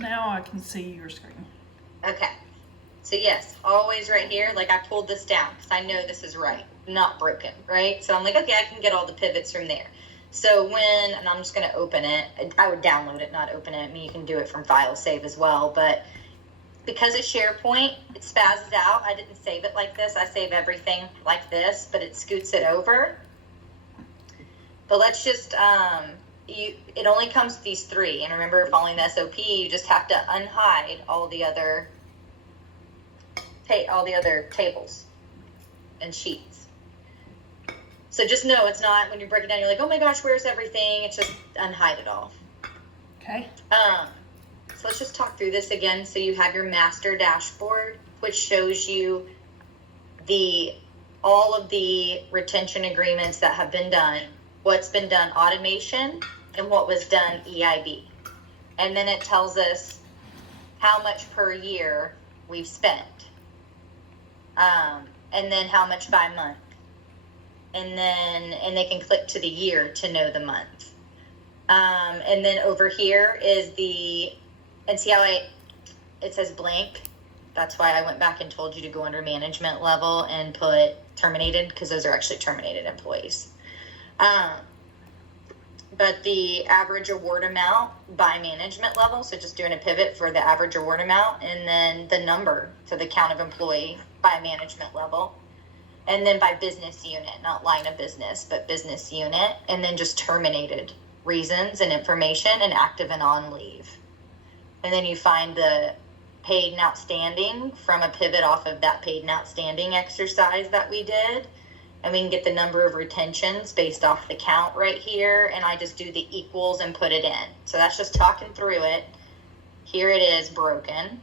Now I can see your screen. Okay. So yes, always right here, like I pulled this down because I know this is right, not broken, right? So I'm like, okay, I can get all the pivots from there. So and I'm just going to open it. I would download it, not open it. I mean, you can do it from file save as well, but because it's SharePoint, it spazzes out. I didn't save it like this. I save everything like this, but it scoots it over. But let's just, it only comes with these three. And remember, following the SOP, you just have to unhide all the other tables and sheets. So just know it's not, when you break it down, you're like, oh my gosh, where's everything? It's just unhide it all. Okay. So let's just talk through this again. So you have your master dashboard, which shows you all of the retention agreements that have been done, what's been done automation, and what was done EIB. And then it tells us how much per year we've spent. And then how much by month. And they can click to the year to know the month. And then over here is and see how it says blank? That's why I went back and told you to go under management level and put terminated, because those are actually terminated employees. But the average award amount by management level, so just doing a pivot for the average award amount, and then the number for the count of employee by management level, and then by business unit, not line of business, but business unit, and then just terminated reasons and information and active and on leave. And then you find the paid and outstanding from a pivot off of that paid and outstanding exercise that we did. And we can get the number of retentions based off the count right here. And I just do the equals and put it in. So that's just talking through it. Here it is broken.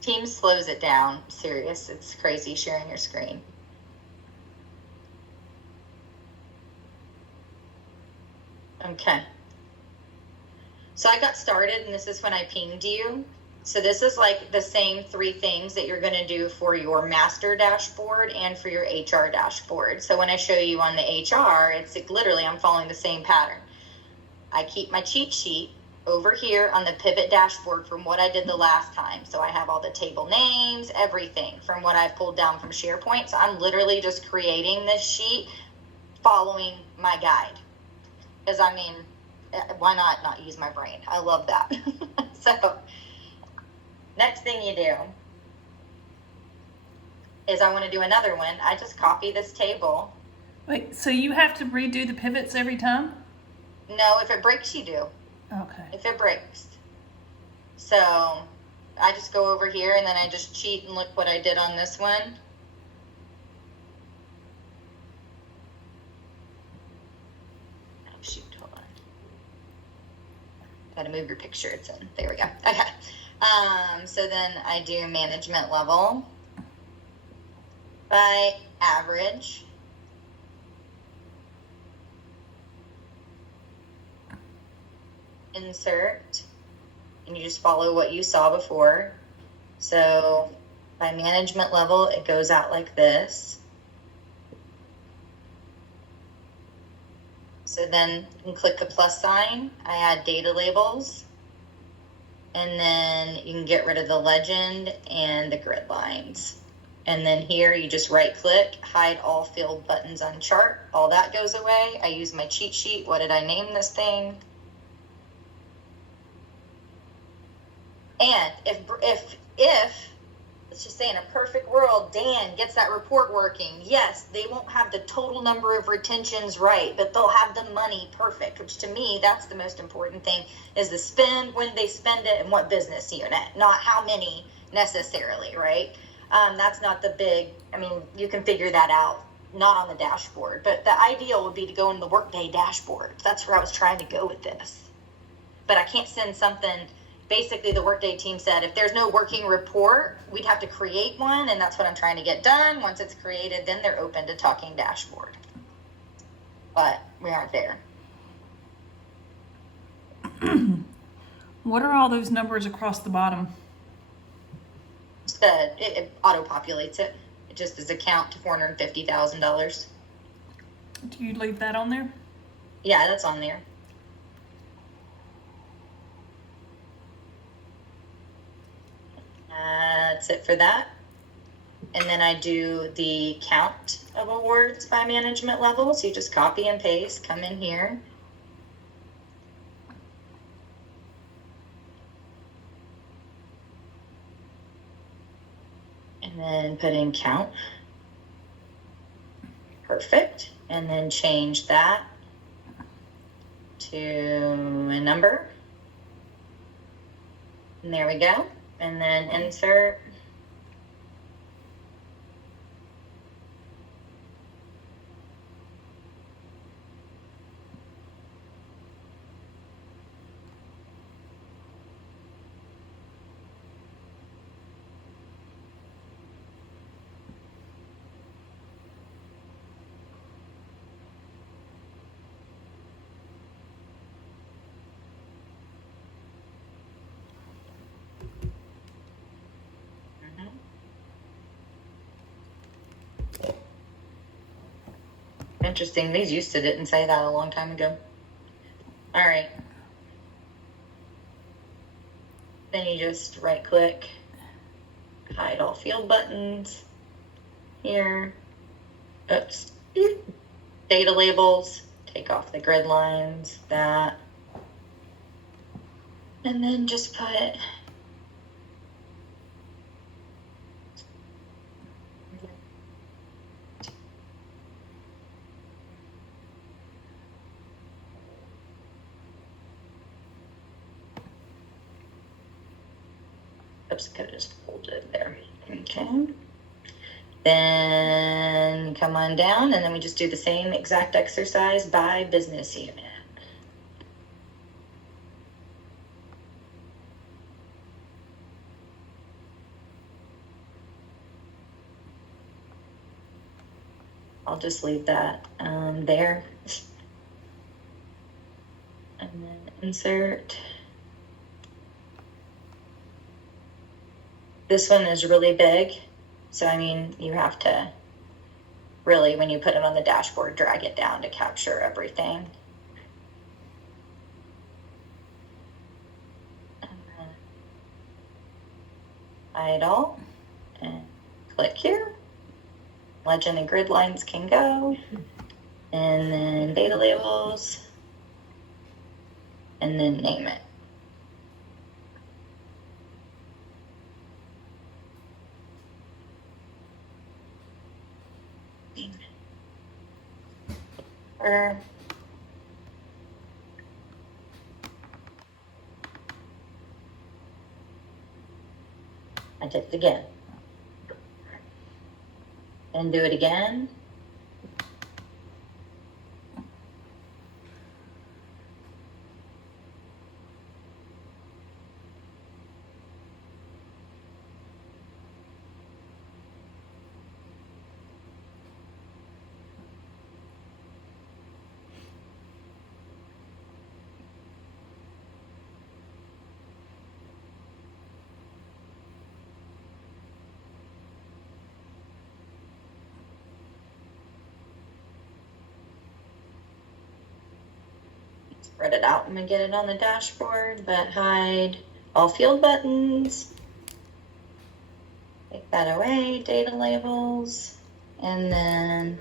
Teams slows it down. Serious. It's crazy sharing your screen. Okay. So I got started, and this is when I pinged you. So this is like the same three things that you're going to do for your master dashboard and for your HR dashboard. So when I show you on the HR, it's like literally I'm following the same pattern. I keep my cheat sheet over here on the pivot dashboard from what I did the last time. So I have all the table names, everything from what I've pulled down from SharePoint. So I'm literally just creating this sheet following my guide. Because I mean, why not use my brain? I love that. So next thing you do is I want to do another one. I just copy this table. Wait, so you have to redo the pivots every time? No, if it breaks, you do. Okay. If it breaks. So I just go over here and then I just cheat and look what I did on this one. Oh shoot, hold on. Gotta move your picture, it's in. There we go. Okay. So then I do management level by average. Insert, and you just follow what you saw before. So by management level, it goes out like this. So then you can click the plus sign. I add data labels, and then you can get rid of the legend and the grid lines. And then here you just right click, hide all field buttons on chart. All that goes away. I use my cheat sheet. What did I name this thing? And if let's just say in a perfect world, Dan gets that report working, yes, they won't have the total number of retentions right, but they'll have the money perfect, which to me, that's the most important thing, is the spend, when they spend it, and what business unit, not how many necessarily, right? That's not the big, I mean, you can figure that out, not on the dashboard, but the ideal would be to go in the Workday dashboard. That's where I was trying to go with this. But I can't send something. Basically, the Workday team said if there's no working report, we'd have to create one, and that's what I'm trying to get done. Once it's created, then they're open to talking dashboard. But we aren't there. What are all those numbers across the bottom? It auto-populates it. It just is account to $450,000. Do you leave that on there? Yeah, that's on there. That's it for that. And then I do the count of awards by management level. So you just copy and paste, come in here. And then put in count. Perfect. And then change that to a number. And there we go. And then insert. Interesting. These used to didn't say that a long time ago. All right. Then you just right click, hide all field buttons here. Oops. Data labels, take off the grid lines, that. And then just put oops, could have just pulled it there. Okay. Then come on down, and then we just do the same exact exercise by business unit. I'll just leave that there. And then insert. This one is really big. So, I mean, you have to really, when you put it on the dashboard, drag it down to capture everything. And then hide all and click here. Legend and grid lines can go. And then data labels. And then name it. I did it again. And do it again. Spread it out and get it on the dashboard, but hide all field buttons. Take that away, data labels, and then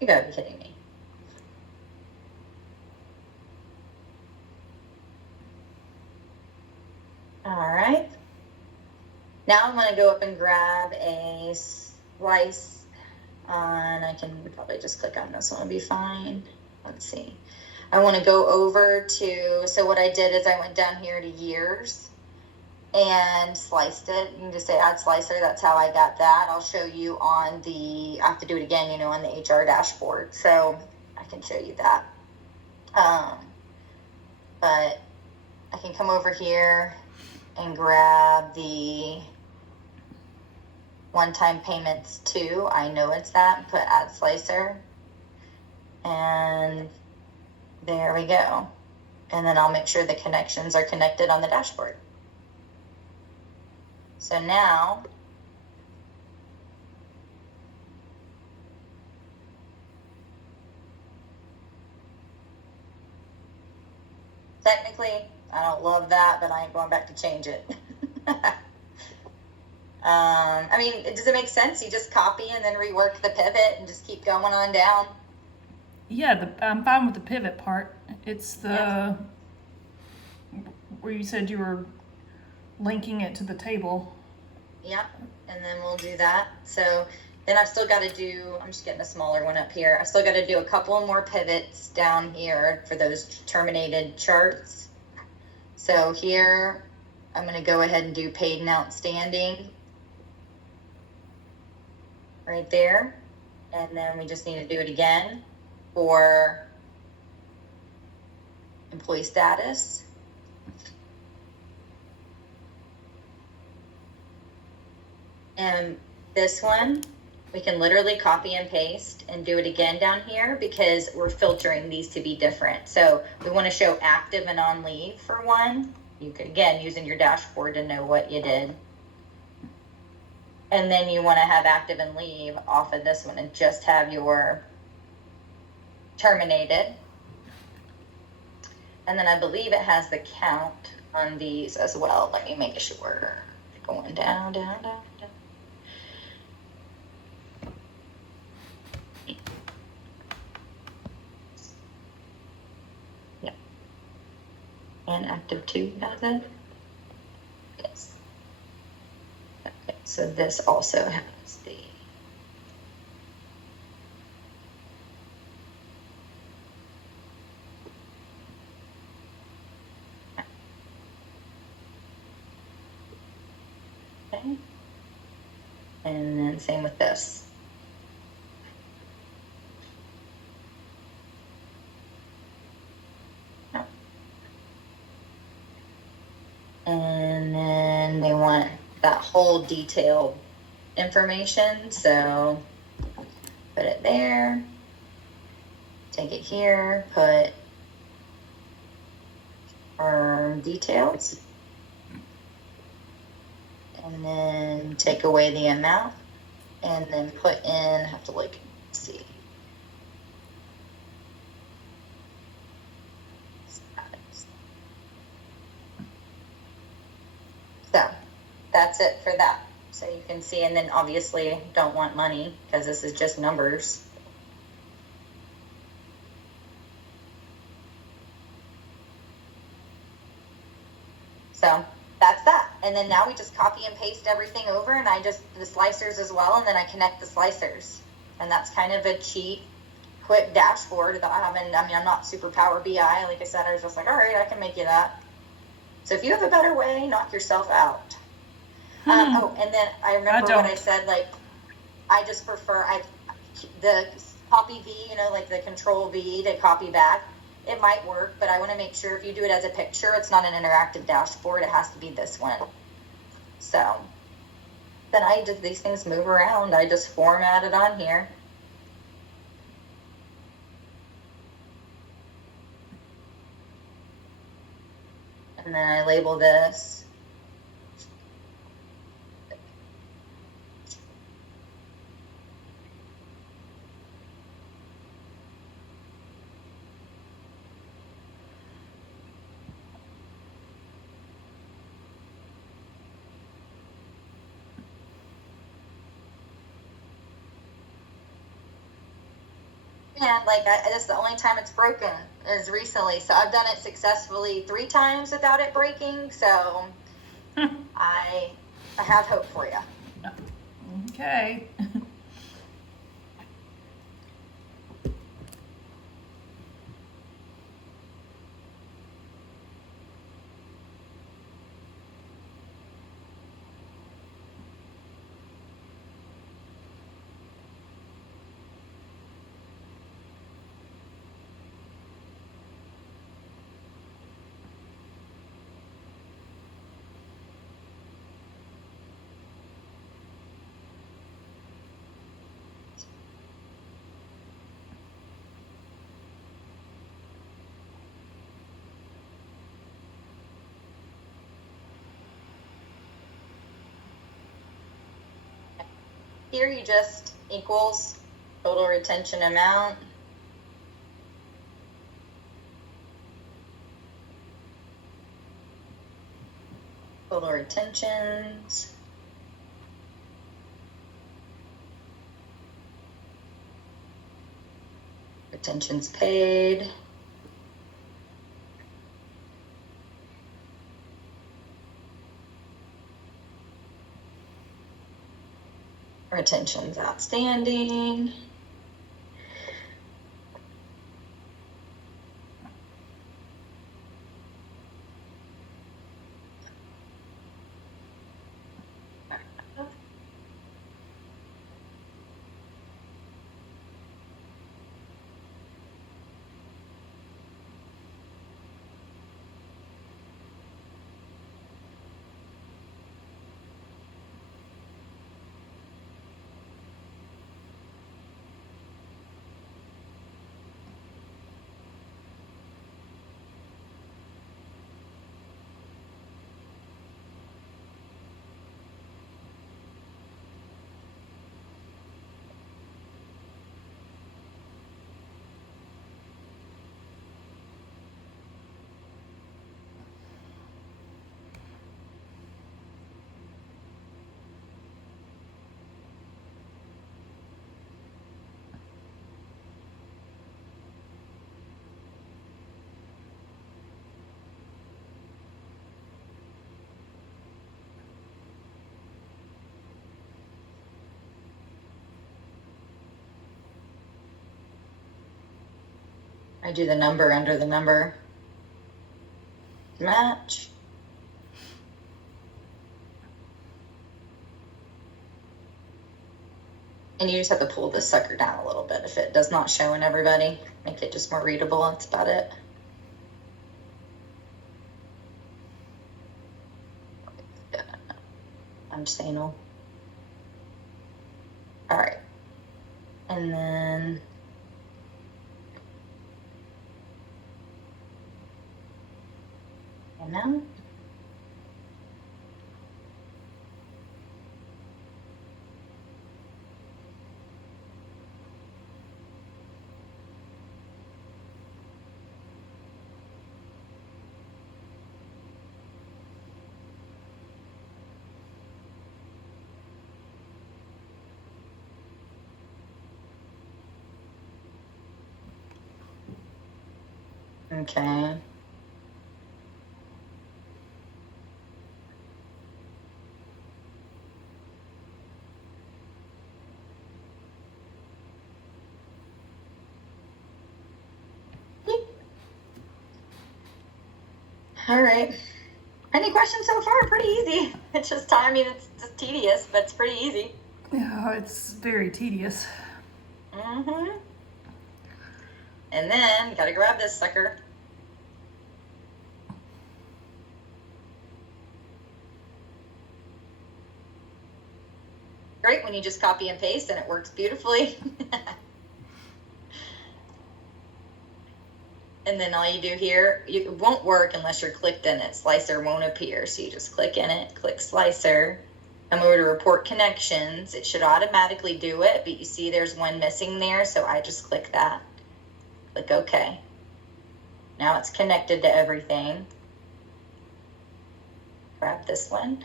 you gotta be kidding me. All right. Now I'm going to go up and grab a slice on, I can probably just click on this one, it'll be fine. Let's see. I want to go over to, so what I did is I went down here to years and sliced it. You can just say add slicer. That's how I got that. I'll show you on the, I have to do it again, you know, on the HR dashboard. So I can show you that. But I can come over here and grab the one-time payments too. I know it's that. Put add slicer. And there we go. And then I'll make sure the connections are connected on the dashboard. So now, technically, I don't love that, but I ain't going back to change it. I mean, does it make sense? You just copy and then rework the pivot and just keep going on down. Yeah, I'm fine with the pivot part. It's the Yeah. where you said you were linking it to the table. Yep, and then we'll do that. So then I've still got to do, I'm just getting a smaller one up here. I've still got to do a couple more pivots down here for those terminated charts. So here, I'm going to go ahead and do paid and outstanding right there. And then we just need to do it again for employee status. And this one, we can literally copy and paste and do it again down here because we're filtering these to be different. So we want to show active and on leave for one. You could, again, using your dashboard to know what you did. And then you want to have active and leave off of this one and just have your terminated. And then I believe it has the count on these as well. Let me make sure. Going down, down, down, down. Yep. And active 2 has it? Yes. Okay, so this also has the okay. And then same with this. And then they want that whole detailed information. So put it there, take it here, put firm details, and then take away the amount, and then put in, I have to like, see. So that's it for that. So you can see, and then obviously don't want money because this is just numbers. So that's that. And then now we just copy and paste everything over, and I just, the slicers as well, and then I connect the slicers. And that's kind of a cheap, quick dashboard that I haven't, I mean, I'm not super Power BI. Like I said, I was just like, all right, I can make you that. So if you have a better way, knock yourself out. Oh, and then I remember what I said, like, I just prefer, the copy V, you know, like the control V to copy back. It might work, but I want to make sure if you do it as a picture, it's not an interactive dashboard. It has to be this one. So then these things move around. I just format it on here. And then I label this. And like, that's the only time it's broken is recently. So I've done it successfully 3 times without it breaking. So I have hope for you. Okay. Here you just equals total retention amount. Total retentions. Retentions paid. Retentions outstanding. I do the number under the number. Match. And you just have to pull this sucker down a little bit if it does not show in everybody. Make it just more readable. That's about it. I'm just anal. All right. And then amount. Okay. All right. Any questions so far? Pretty easy. It's just, I mean, it's just tedious, but it's pretty easy. Yeah, it's very tedious. Mm-hmm. And then, gotta grab this sucker. Great when you just copy and paste and it works beautifully. And then all you do here, it won't work unless you're clicked in it. Slicer won't appear. So you just click in it, click slicer, come over to report connections. It should automatically do it, but you see there's one missing there. So I just click that, click OK. Now it's connected to everything. Grab this one.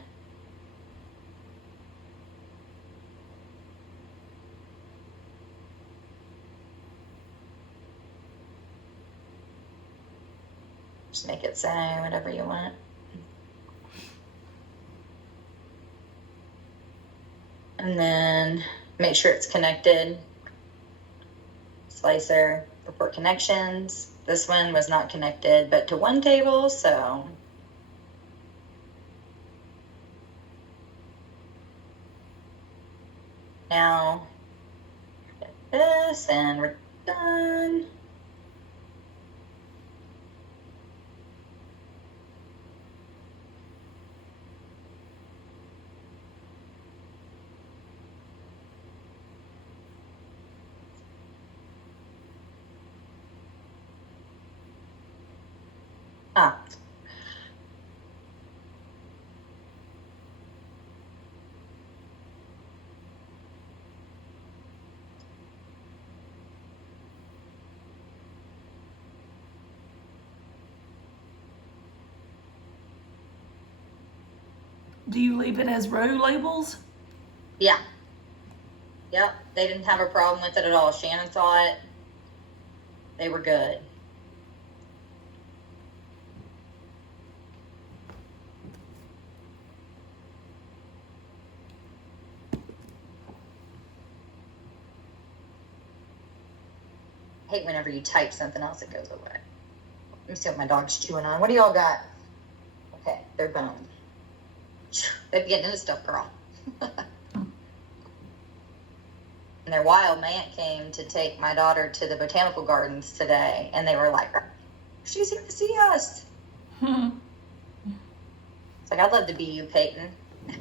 Just make it say whatever you want. And then make sure it's connected. Slicer, report connections. This one was not connected, but to one table, so. Now, get this and we're done. Ah. Do you leave it as row labels? Yeah. Yep. They didn't have a problem with it at all. Shannon saw it. They were good. I hate whenever you type something else, it goes away. Let me see what my dog's chewing on. What do y'all got? Okay, they're boned. They'd be getting into stuff, girl. And their wild man came to take my daughter to the botanical gardens today, and they were like, she's here to see us. Hmm. It's like, I'd love to be you, Peyton.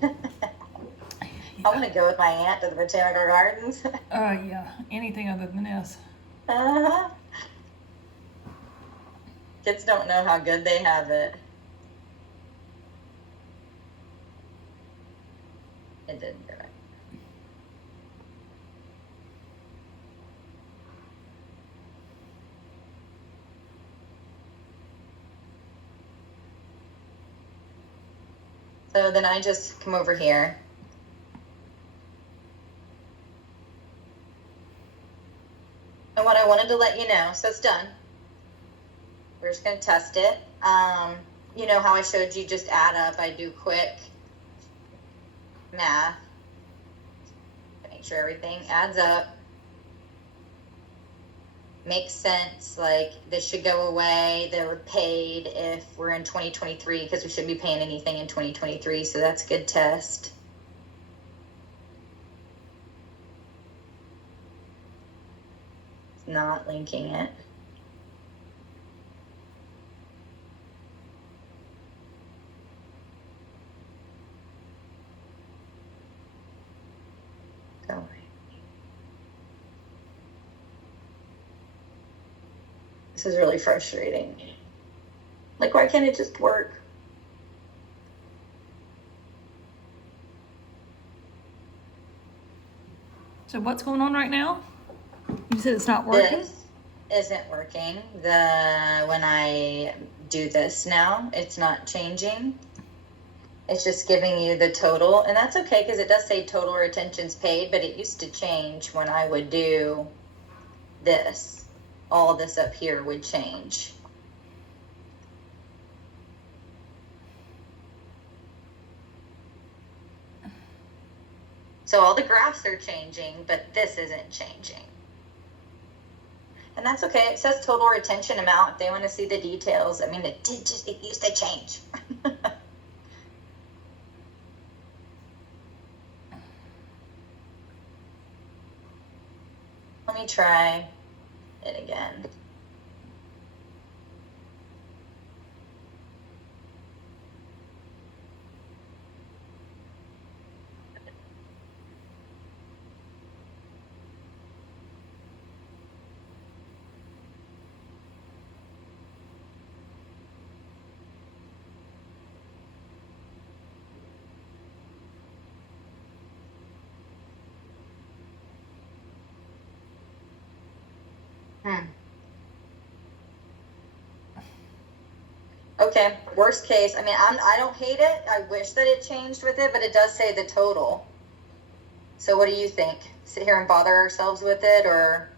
I want to go with my aunt to the botanical gardens. Yeah. Anything other than this. Uh-huh. Kids don't know how good they have it. It didn't do it. So then I just come over here. And what I wanted to let you know, so it's done. We're just going to test it. You know how I showed you just add up, I do quick math. Make sure everything adds up. Makes sense, like this should go away. They were paid if we're in 2023 because we shouldn't be paying anything in 2023, so that's a good test. It's not linking it. Go away. This is really frustrating. Like, why can't it just work? So what's going on right now? You said it's not working? This isn't working. When I do this now, it's not changing. It's just giving you the total, and that's okay because it does say total retentions paid, but it used to change when I would do this. All this up here would change. So all the graphs are changing, but this isn't changing. And that's okay. It says total retention amount if they want to see the details. I mean, it used to change. Let me try it again. Okay, worst case. I mean, I don't hate it. I wish that it changed with it, but it does say the total. So what do you think? Sit here and bother ourselves with it, or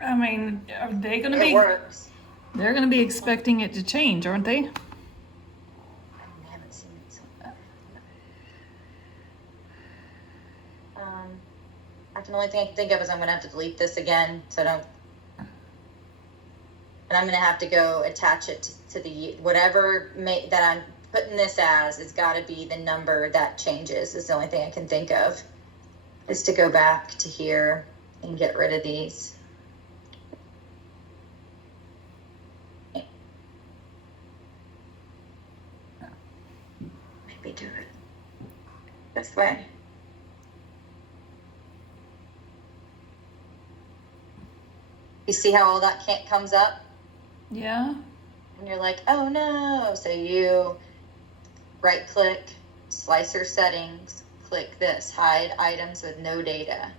I mean, are they going to it be? works? They're going to be expecting it to change, aren't they? I haven't seen it. So. The only thing I can think of is I'm going to have to delete this again, so don't. And I'm going to have to go attach it to the whatever that I'm putting this as. It's got to be the number that changes. Is the only thing I can think of. Is to go back to here and get rid of these. Maybe do it this way. You see how all that comes up? Yeah. And you're like, oh no. So you right click, slicer settings, click this, hide items with no data.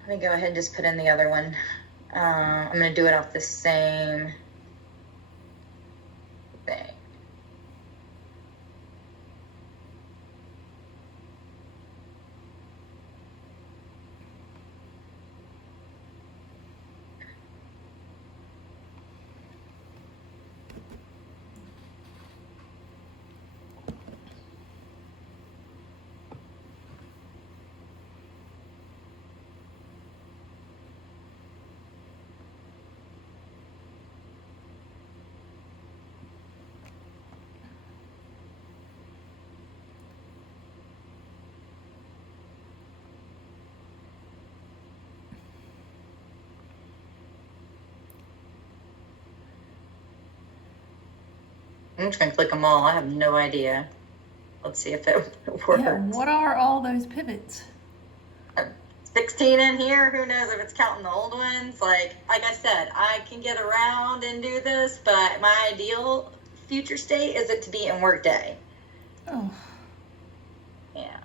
Let me go ahead and just put in the other one. I'm going to do it off the same thing. I'm just gonna click them all. I have no idea. Let's see if it works. Yeah, what are all those pivots? 16 in here. Who knows if it's counting the old ones? Like I said, I can get around and do this, but my ideal future state is it to be in Workday. Oh, Yeah.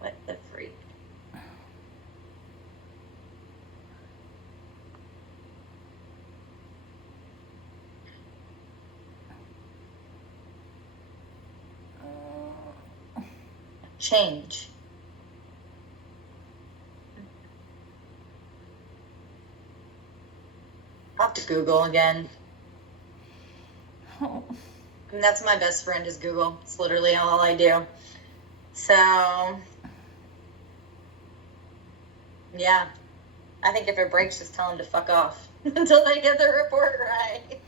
What the freak? Change. I'll have to Google again. oh. And that's my best friend is Google. It's literally all I do. So, yeah. I think if it breaks, just tell them to fuck off until they get the report right.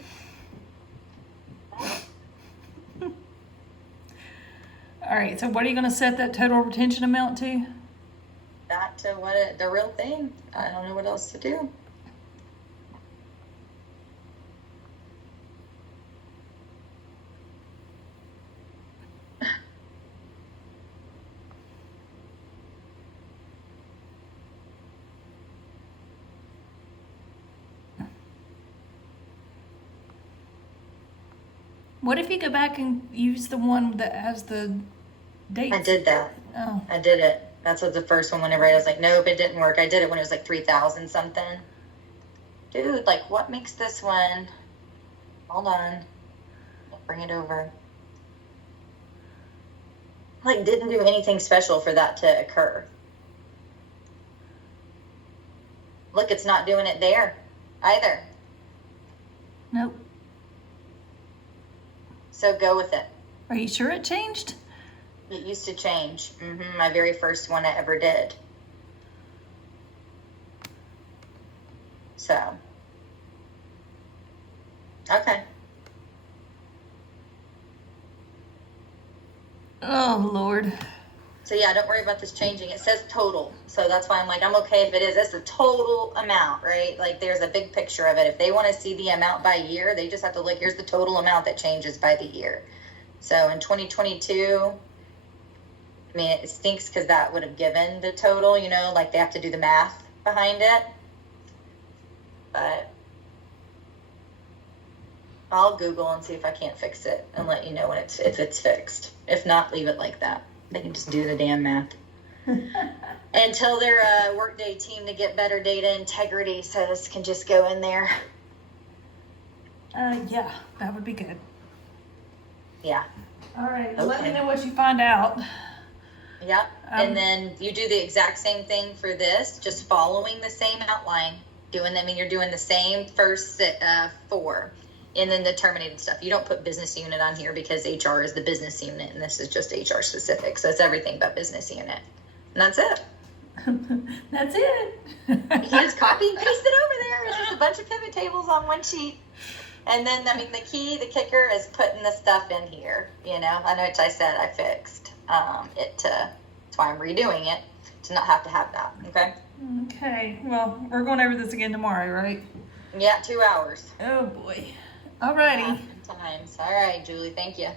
All right, so what are you going to set that total retention amount to? Back to the real thing. I don't know what else to do. What if you go back and use the one that has the dates? I did that. Oh, I did it. That's what the first one whenever I was like, nope, it didn't work. I did it when it was like 3,000 something. Dude, like what makes this one? Hold on. Bring it over. Like didn't do anything special for that to occur. Look, it's not doing it there either. nope. So go with it. Are you sure it changed? It used to change. My very first one I ever did. So. Okay. Oh, Lord. So yeah, don't worry about this changing. It says total. So that's why I'm like, I'm okay if it is. It's the total amount, right? Like there's a big picture of it. If they want to see the amount by year, they just have to look, here's the total amount that changes by the year. So in 2022, I mean, it stinks because that would have given the total, you know, like they have to do the math behind it. But I'll Google and see if I can't fix it and let you know when if it's fixed. If not, leave it like that. They can just do the damn math. And tell their Workday team to get better data integrity so this can just go in there. Yeah, that would be good. Yeah. All right, let me Okay. know what you find out. Yep. And then you do the exact same thing for this, just following the same outline. I mean, you're doing the same first 4. And then the terminated stuff. You don't put business unit on here because HR is the business unit and this is just HR specific. So it's everything but business unit. And that's it. That's it. You just copy and paste it over there. It's just a bunch of pivot tables on one sheet. And then, I mean, the kicker is putting the stuff in here, you know, which I said I fixed that's why I'm redoing it, to not have to have that, okay? Okay, well, we're going over this again tomorrow, right? Yeah, 2 hours. Oh, boy. Alrighty. Times. All right, Julie, thank you.